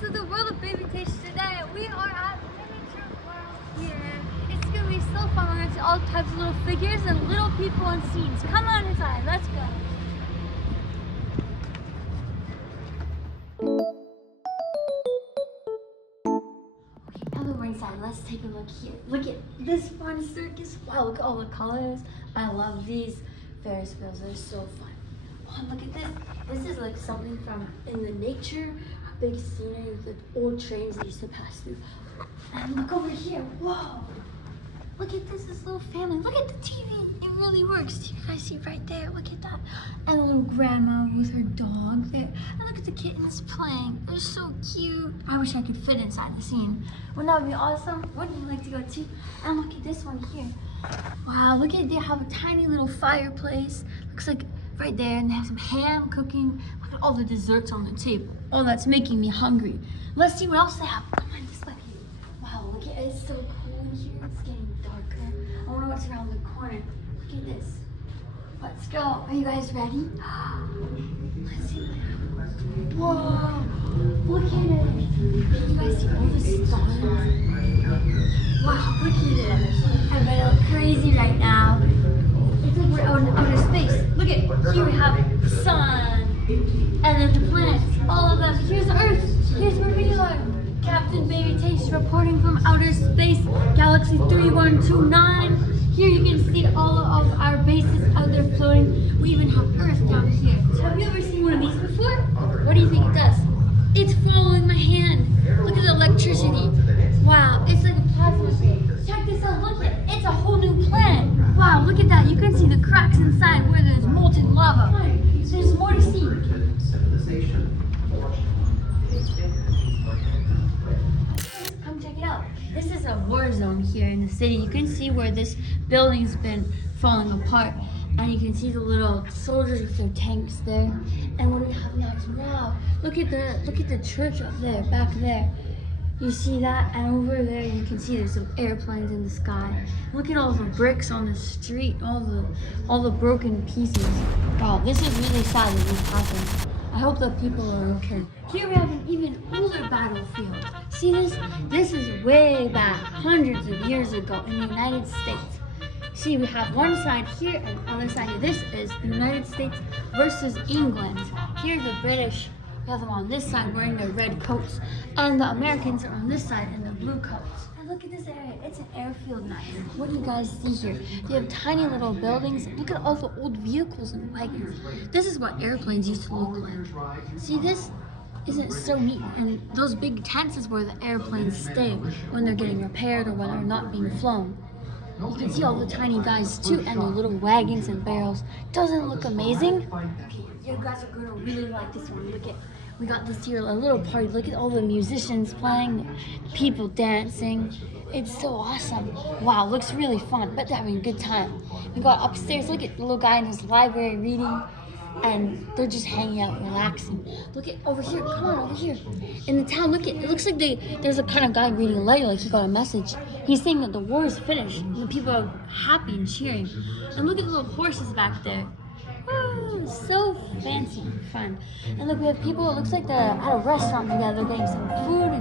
to the world of baby Taish today. We are at Miniature World here. It's gonna be so fun. We're gonna see all types of little figures and little people and scenes. Come on inside, let's go. Okay, now that we're inside, let's take a look here. Look at this fun circus. Wow, look at all the colors. I love these Ferris wheels, they're so fun. Oh, look at this. This is like something from in the nature. Big scenery with the old trains that used to pass through. And look over here. Whoa! Look at this little family. Look at the TV. It really works. Do you guys see right there? Look at that. And a little grandma with her dog there. And look at the kittens playing. They're so cute. I wish I could fit inside the scene. Wouldn't that be awesome? Wouldn't you like to go too? And look at this one here. Wow, look at, they have a tiny little fireplace. Looks like right there, and they have some ham cooking. Look at all the desserts on the table. Oh, that's making me hungry. Let's see what else they have. Come on, this way. Wow, look at it. It's so cool in here. It's getting darker. I wonder what's around the corner. Look at this. Let's go. Are you guys ready? Let's see. Whoa, look at it. Can you guys see all the stars? Wow, look at it. I bet it looks crazy right now. It's like we're out in outer space. Look at, here we have the sun, and then the planets, all of them. Here's Earth, here's where we are. Captain Baby Taish reporting from outer space, Galaxy 3129. Here you can see all of our bases out there floating. We even have Earth down here. So have you ever seen one of these before? What do you think it does? It's following my hand. Look at the electricity. Wow, it's like a plasma thing. Check this out, look at it. It's a whole new planet. Wow, look at that. You can see the cracks inside where there's molten lava. There's more to see. Come check it out. This is a war zone here in the city. You can see where this building's been falling apart. And you can see the little soldiers with their tanks there. And what do we have next? Wow, look at the church up there, back there. You see that? And over there you can see there's some airplanes in the sky. Look at all the bricks on the street, all the broken pieces. Wow, this is really sad that this happened. I hope that people are okay. Here we have an even older battlefield. See this? This is way back, hundreds of years ago in the United States. See, we have one side here and the other side here. This is the United States versus England. Here the British, we have them on this side wearing their red coats, and the Americans are on this side in their blue coats. And look at this area, it's an airfield now. What do you guys see here? They have tiny little buildings. Look at all the old vehicles and wagons. This is what airplanes used to look like. See this? Isn't it so neat? And those big tents is where the airplanes stay when they're getting repaired or when they're not being flown. You can see all the tiny guys too, and the little wagons and barrels. Doesn't it look amazing? Okay, you guys are gonna really like this one. Look at, we got this here, a little party. Look at all the musicians playing, people dancing. It's so awesome. Wow, looks really fun. Bet they're having a good time. We got upstairs, look at the little guy in his library reading, and they're just hanging out, relaxing. Look at over here, come on, over here. In the town, look at, it looks like there's a kind of guy reading a letter, like he got a message. He's saying that the war is finished, and the people are happy and cheering. And look at the little horses back there. Woo, so fancy and fun. And look, we have people, it looks like they're at a restaurant together, getting some food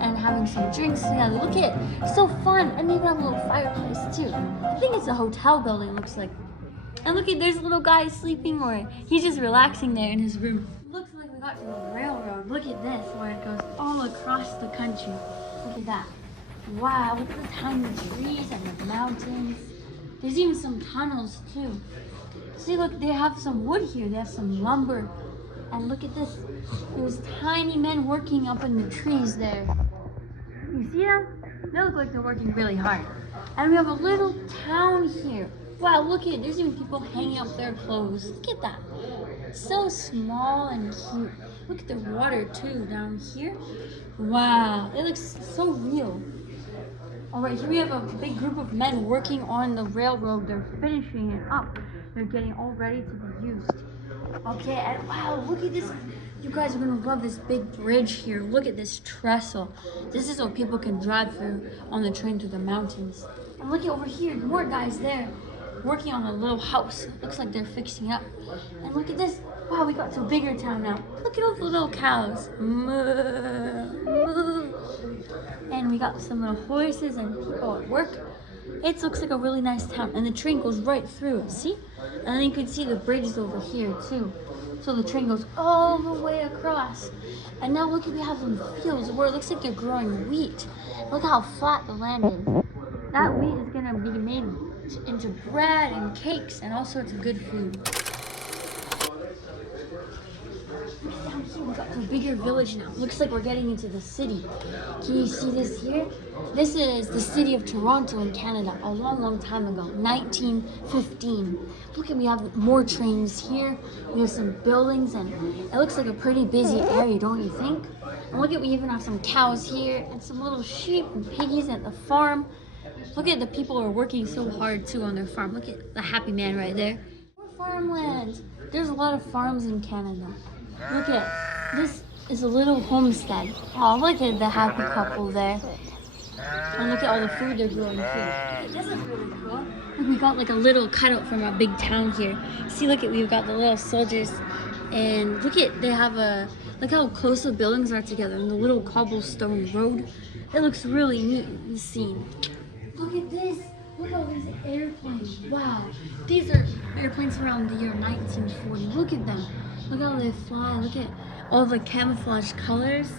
and having some drinks together. Look at it, it's so fun. And they even have a little fireplace too. I think it's a hotel building, it looks like. And look at, there's a little guy sleeping, or he's just relaxing there in his room. Looks like we got to the railroad. Look at this, where it goes all across the country. Look at that. Wow, look at the tiny trees and the mountains. There's even some tunnels too. See, look, they have some wood here. They have some lumber. And look at this. There's tiny men working up in the trees there. You see them? They look like they're working really hard. And we have a little town here. Wow, look at it. There's even people hanging up their clothes. Look at that. So small and cute. Look at the water too down here. Wow, it looks so real. All right, here we have a big group of men working on the railroad. They're finishing it up. They're getting all ready to be used. Okay, and wow, look at this. You guys are gonna love this big bridge here. Look at this trestle. This is so people can drive through on the train through the mountains. And look at over here, more guys there working on a little house. Looks like they're fixing up. And look at this. Wow, we got to a bigger town now. Look at all the little cows. Moo, moo. And we got some little horses and people at work. It looks like a really nice town, and the train goes right through it, see? And then you can see the bridges over here too. So the train goes all the way across. And now look, we have some fields where it looks like they're growing wheat. Look how flat the land is. That wheat is gonna be made into bread and cakes and all sorts of good food. Down here, we got to a bigger village now. Looks like we're getting into the city. Can you see this here? This is the city of Toronto in Canada, a long, long time ago, 1915. Look, we have more trains here. We have some buildings, and it looks like a pretty busy area, don't you think? And look at, we even have some cows here, and some little sheep and piggies at the farm. Look at the people who are working so hard too on their farm. Look at the happy man right there. More farmland. There's a lot of farms in Canada. Look at, this is a little homestead. Oh, look at the happy couple there. And look at all the food they're growing here. This is really cool. Look, we got like a little cutout from a big town here. See, look at, we've got the little soldiers. And look at, they have a, look how close the buildings are together and the little cobblestone road. It looks really neat in the scene. Look at this. Look at all these airplanes. Wow. These are airplanes around the year 1940. Look at them. Look how they fly. Look at all the camouflage colors.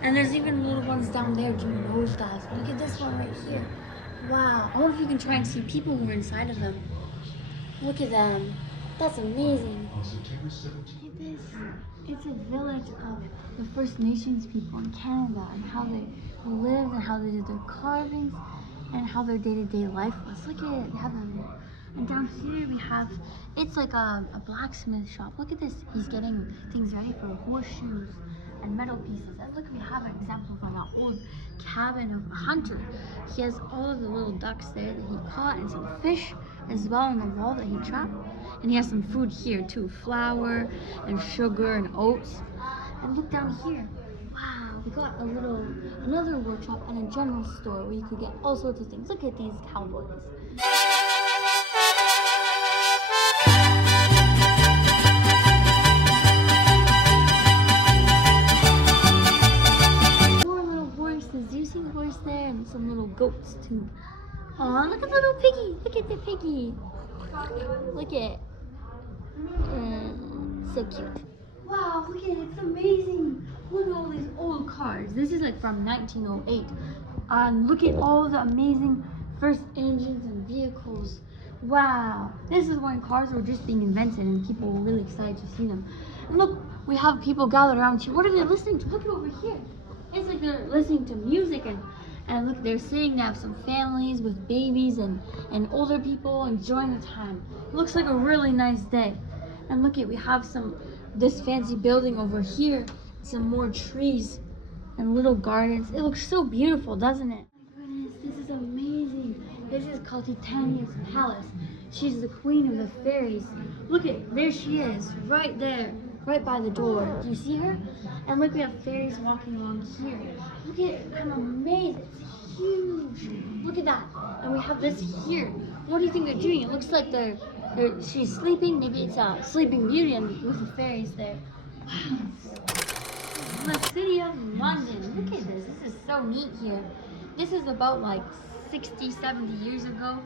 And there's even little ones down there doing nosedives. Look at this one right here. Wow. I wonder if you can try and see people who are inside of them. Look at them. That's amazing. Look at this. It's a village of the First Nations people in Canada and how they lived and how they did their carvings and how their day-to-day life was. Look at it. They have them. And down here we have, it's like a blacksmith shop. Look at this. He's getting things ready for horseshoes and metal pieces. And look, we have an example from an old cabin of a hunter. He has all of the little ducks there that he caught and some fish as well on the wall that he trapped. And he has some food here too, flour and sugar and oats. And look down here. Wow, we got another workshop and a general store where you could get all sorts of things. Look at these cowboys. Do you see the horse there? And some little goats too. Aw, look at the little piggy. Look at the piggy. Look at it. So cute. Wow, look at it. It's amazing. Look at all these old cars. This is like from 1908. Look at all the amazing first engines and vehicles. Wow. This is when cars were just being invented and people were really excited to see them. And look, we have people gathered around here. What are they listening to? Look at over here. It's like they're listening to music and look, they're sitting, they have some families with babies and older people enjoying the time. It looks like a really nice day. And look at, we have this fancy building over here, some more trees and little gardens. It looks so beautiful, doesn't it? Oh my goodness, this is amazing. This is called Titania's palace. She's the queen of the fairies. Look at, there she is, right there. Right by the door. Do you see her? And look, we have fairies walking along here. Look at it. I'm amazed. It's huge. Look at that. And we have this here. What do you think they're doing? It looks like she's sleeping. Maybe it's a sleeping beauty and with the fairies there. Wow. The city of London. Look at this. This is so neat here. This is about like 60, 70 years ago.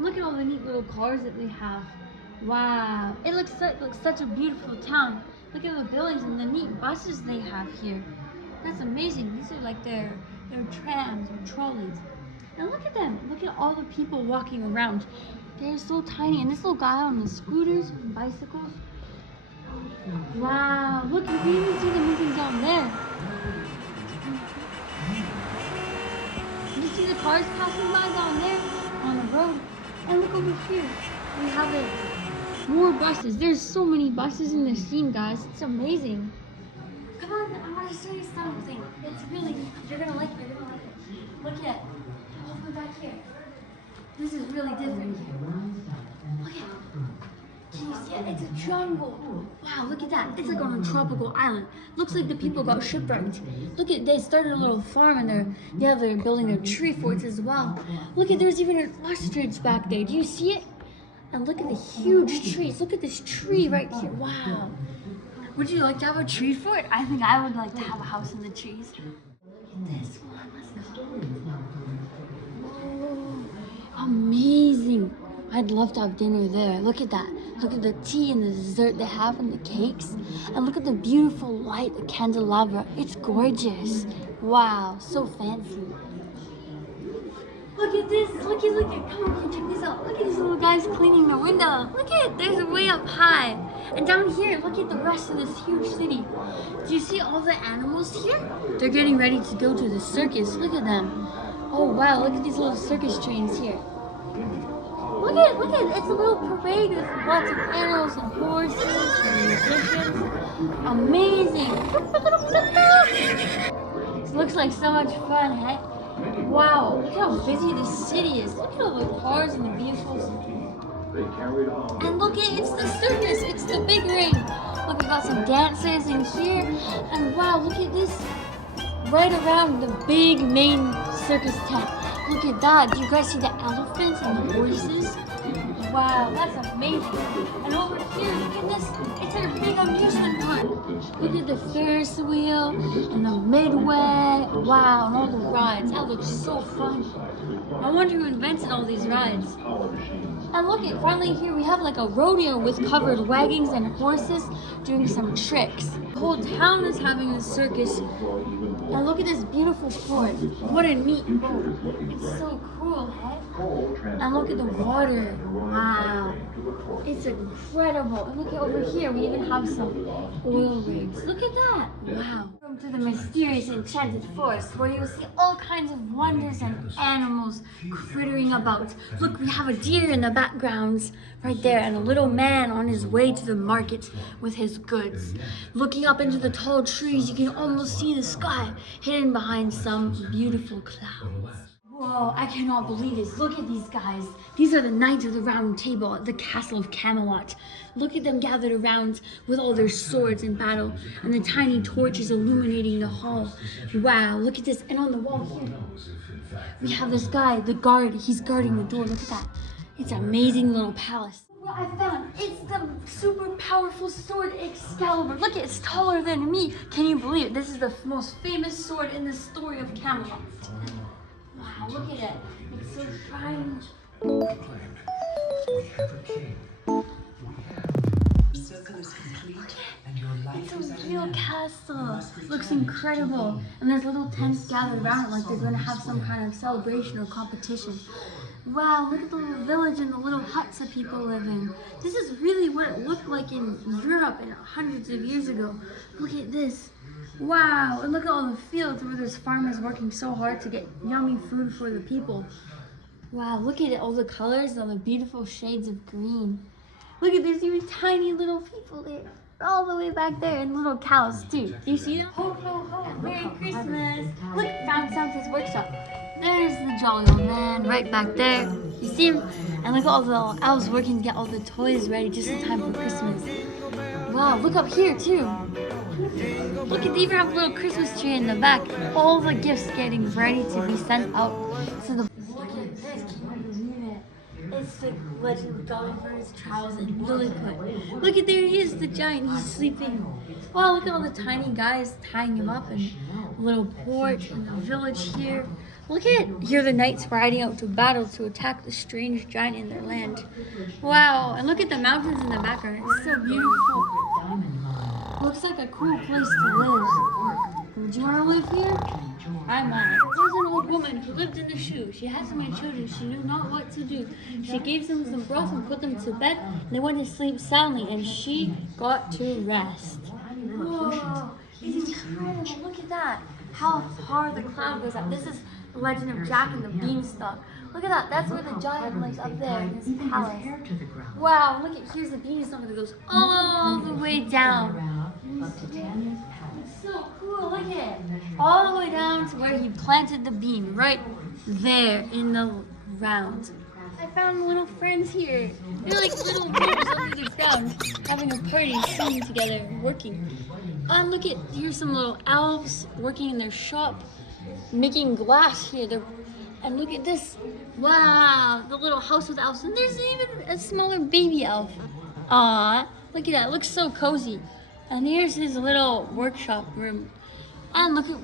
Look at all the neat little cars that they have. Wow. It looks such a beautiful town. Look at the buildings and the neat buses they have here. That's amazing. These are like their trams or trolleys. And look at them. Look at all the people walking around. They're so tiny. And this little guy on the scooters and bicycles. Wow. Look, you can even see them moving down there. You see the cars passing by down there on the road. And look over here. We have more buses. There's so many buses in this scene, guys. It's amazing. Come on, I want to show you something. It's really, you're gonna like it. You're gonna like it. Look at, over back here. This is really different here. Look at it. Can you see it? It's a jungle. Wow, look at that. It's like on a tropical island. Looks like the people got shipwrecked. Look at, they started a little farm and they're building their tree forts as well. Look at, there's even an ostrich back there. Do you see it? And look at the huge trees. Look at this tree right here. Wow. Would you like to have a tree fort? I think I would like to have a house in the trees. Look at this one. Let's go. Whoa, amazing. I'd love to have dinner there. Look at that. Look at the tea and the dessert they have and the cakes. And look at the beautiful light, the candelabra. It's gorgeous. Wow, so fancy. Look at this. Look at. Come on, check this out. Look at these little guys cleaning the window. Look at it. There's way up high. And down here, look at the rest of this huge city. Do you see all the animals here? They're getting ready to go to the circus. Look at them. Oh, wow. Look at these little circus trains here. Look at it. It's a little parade with lots of animals and horses and musicians. Amazing. It looks like so much fun, hey? Wow, look how busy this city is. Look at all the cars and the vehicles. And look at it's the circus. It's the big ring. Look, we got some dancers in here. And wow, look at this. Right around the big main circus tent. Look at that. Do you guys see the elephants and the horses? Wow, that's amazing. And over here, look at this. It's a big amusement park. Look at the Ferris wheel and the Midway. Wow, and all the rides. That looks so fun. I wonder who invented all these rides. And look at, finally here we have like a rodeo with covered wagons and horses doing some tricks. The whole town is having a circus. And look at this beautiful fort. What a neat boat. It's so cool, hey? And look at the water. Wow. It's incredible. And look at over here, we even have some oil rigs. Look at that. Wow. Welcome to the mysterious enchanted forest where you'll see all kinds of wonders and animals crittering about. Look, we have a deer in the background right there and a little man on his way to the market with his goods. Looking up into the tall trees, you can almost see the sky hidden behind some beautiful clouds. Whoa, I cannot believe this. Look at these guys. These are the Knights of the Round Table at the Castle of Camelot. Look at them gathered around with all their swords in battle and the tiny torches illuminating the hall. Wow, look at this. And on the wall here, we have this guy, the guard. He's guarding the door. Look at that. It's an amazing little palace. What I found, it's the super powerful sword Excalibur. Look, it's taller than me. Can you believe it? This is the most famous sword in the story of Camelot. Wow, look at it. It's so shiny. Proclaimed. We have a king. Circle is complete and your life is at It's a an real end. castle. Looks incredible. And there's little tents gathered around it like they're going to have some kind of celebration or competition. Wow, look at the little village and the little huts that people live in. This is really what it looked like in Europe hundreds of years ago. Look at this. Wow, and look at all the fields where there's farmers working so hard to get yummy food for the people. Wow, look at it, all the colors, all the beautiful shades of green. Look at this, even tiny little people there, all the way back there, and little cows too. Do you see them? Ho, ho, ho, Merry Christmas. Look, found Santa's workshop. There's the jolly old man right back there. You see him? And look at all the elves working to get all the toys ready just in time for Christmas. Wow, look up here too. Look, they even have a little Christmas tree in the back. All the gifts getting ready to be sent out. So look at this, can you believe it? It's the Legend of Gulliver's Travels in Lilliput. Look at there he is, the giant, he's sleeping. Wow, look at all the tiny guys tying him up and a little porch and the village here. Look at it. Here are the knights riding out to battle to attack the strange giant in their land. Wow, and look at the mountains in the background. It's so beautiful. Looks like a cool place to live. Would you want to live here? I might. There was an old woman who lived in the shoe. She had so many children, she knew not what to do. She gave them some broth and put them to bed, and they went to sleep soundly, and she got to rest. Whoa, it's incredible. Look at that. How far the cloud goes up. This is the Legend of Jack and the Beanstalk. Look at that. That's where the giant lives up there in his palace. Wow, look at, here's the beanstalk that goes all the way down. It's so cool, look at it. All the way down to where he planted the bean, right there in the ground. I found little friends here. They're like little groups under the ground, having a party, singing together, working. Look at, here's some little elves working in their shop, making glass here. And look at this. Wow, the little house with elves. And there's even a smaller baby elf. Aww, look at that, it looks so cozy. And here's his little workshop room. And look at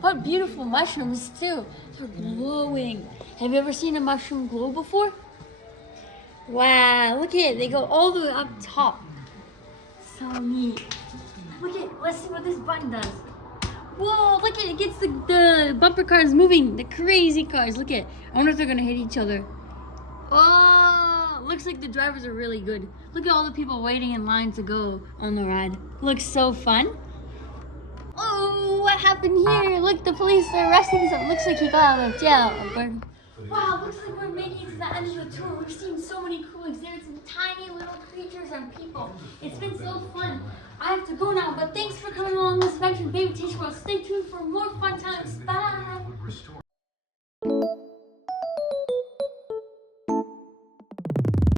what beautiful mushrooms too. They're glowing. Have you ever seen a mushroom glow before? Wow, look at it. They go all the way up top. So neat. Look at, let's see what this button does. Whoa, look at it. It gets the bumper cars moving. The crazy cars. Look at it. I wonder if they're going to hit each other. Oh, looks like the drivers are really good. Look at all the people waiting in line to go on the ride. Looks so fun. Oh, what happened here? Look, the police are arresting someone. Looks like he got out of jail. Wow, looks like we're making it to the end of the tour. We've seen so many cool exhibits and tiny little creatures and people. It's been so fun. I have to go now, but thanks for coming along this adventure, Baby Taish World. Stay tuned for more fun times. Bye.